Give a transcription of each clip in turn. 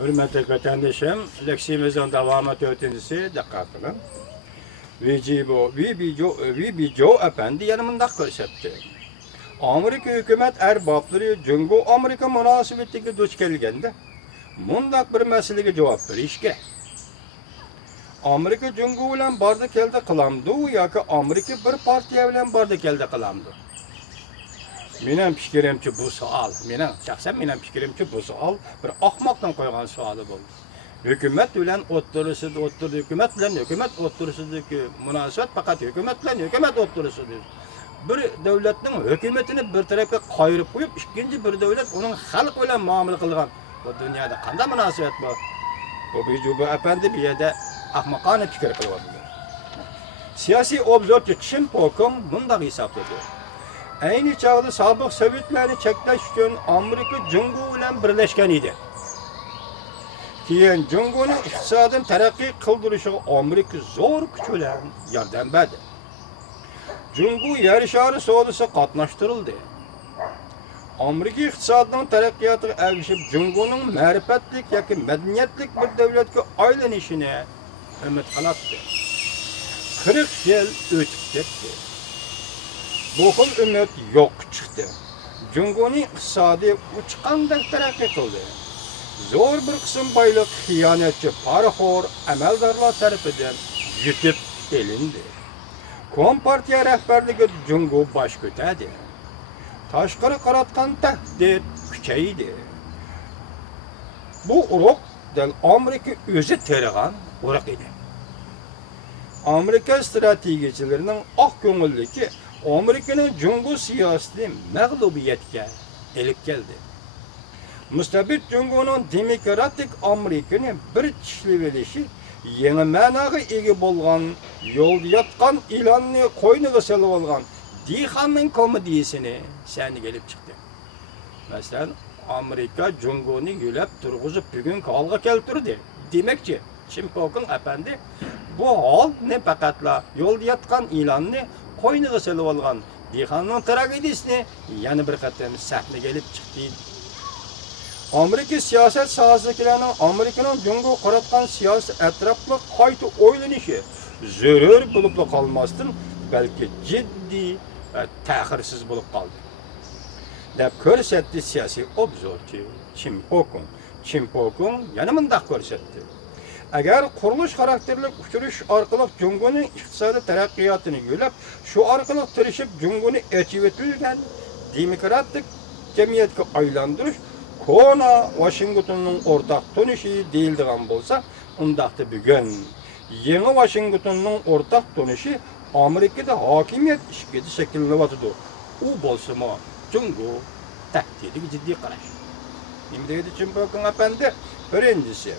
Hürmetli vatandaşım, leksimizin devamı dördüncüsü dikkat kılın. Vibijo Efendi yanımında ko'rsatdi. Amerika hükümet erbapları Jungo Amerika münasebetiga duch kelganda mundaq bir masalaga javob berishga. Amerika Jungo bilan bordi keldi qilamdi yoki Amerika bir partiya bilan bordi keldi qilamdi. Mening fikrimcha bu savol, mening fikrimcha bu savol bir ahmoqdan qo'ygan savol bo'ldi. Hükümet bilan hükümet o'ttirisidagi munosabat faqat hükümet bilan hükümet o'ttirisidir. Bir davlatning hükümetini bir tarafga qayirib qo'yib, ikkinchi bir davlat uning xalq bilan muomala qilgan. Bu dunyoda qanday munosabat bor? Bu Bijuba Efendi bu yerda ahmoqona fikr qilyapti. Siyosiy obzorchi Çin Pokum bunday hisobladi. Ayni chog'da sobiq Sovetlarni cheklash uchun Amerika Jungo bilan birlashgan edi. Keyin Jungoning iqtisodini taraqqiy qildirishiga Amerika zo'r kuch bilan yordam berdi. Jungo yer shari savdosi qatnashtirildi. Amerika iqtisodining taraqqiyotiga ergishib, Jungoning ma'rifatlik yoki madaniyatlik bir davlatga aylanishini umid qilyapti. 40 yil o'tib ketdi. Bu xil umid yo'q chiqdi. Jungoning iqtisodi uchiqandek taraqqiy qildi. Zo'r bir qism boylik xiyonatchi poraxo'r amaldorlar tarafidan yutib elindi. Kompartiya rahbarligi Jungo bosh ko'tardi. Tashqari qaratgan tahdid kuchaydi. Bu urug' Amerika o'zi tergan urug' edi. Amerika strategiyachilarining oq ko'ngilligi Amerikaning Jungo siyosati mag'lubiyatga elib keldi. Mustabid Jungoning demokratik Amerikani bir tishlab olishi yangi ma'noga ega bo'lgan, yo'lda yotgan ilonni qo'yniga solib olgan Dixonning komediyasini sahnaga kelib chiqdi. Masalan, Amerika Jungoni yo'lab turg'izib bugungi holga keltirdi. Demakchi, Chimpokun Efendi bu hol ne faqatla yo'lda yotgan ilonni qo'yniga solib olgan Dixonning tragediyasini yana bir qatam sahnaga kelib chiqdi. Amerika siyaset sahasidagilarning Amerikaning Jungo qaratgan siyosiy atrofli qayta o'ylanishi zarur bo'lib qolmasdan, balki jiddiy va ta'xirsiz bo'lib qoldi. Deb ko'rsatdi siyosiy obzorchi Chimpokun yana bunday ko'rsatdi. Agar qurilish xarakterli uchirish orqali Jungoning iqtisodiy taraqqiyotini yo'lab, shu orqali tirishib Jungoni echivetilgan demokratik jamiyatga aylantirish Kona Washingtonning o'rtaq tonishi deyildigan bo'lsa, undaqda bugun yangi Washingtonning o'rtaq tonishi Amerikada hokimiyat ishkida shakllanyapti. U bo'lsa-mo Jungo tahdidiga jiddiy qarash. Nima deydi Chimpokun Efendi? Birinchisi,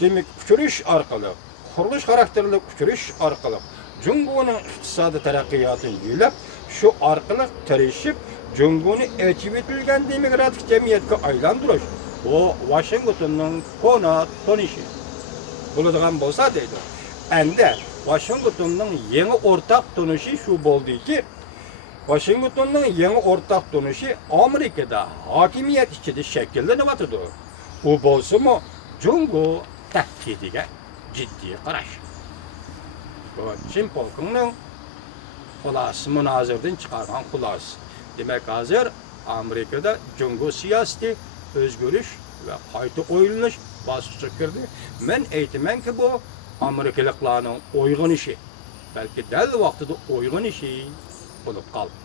demak, uchirish orqali, qurilish xarakterli uchirish orqali Jungoning iqtisodiy taraqqiyotini yo'lab, shu orqali tirishib Jungoni echivetilgan demokratik jamiyatga aylantirish bu Washingtonning Kona tonishi bo'ladigan bo'lsa deydi. Endi Washingtonning yangi o'rtaq tonishi shu bo'ldiki, Washingtonning yangi o'rtaq tonishi Amerikada hokimiyat ichida shakllanyapti. U bo'lsa-mo Jungo tahdidiga jiddiy qarash. Bu Chimpokunning xulosasi munozirdan chiqargan xulosa. Demek hazır Amerika'da Jungo siyaseti özgürlüş ve qayta o'ylanish bosqichiga kirdi. Men aytaman ki bu Amerikaliklarning uyg'onishi, balki dal vaqtida uyg'onishi bo'lib qoldi.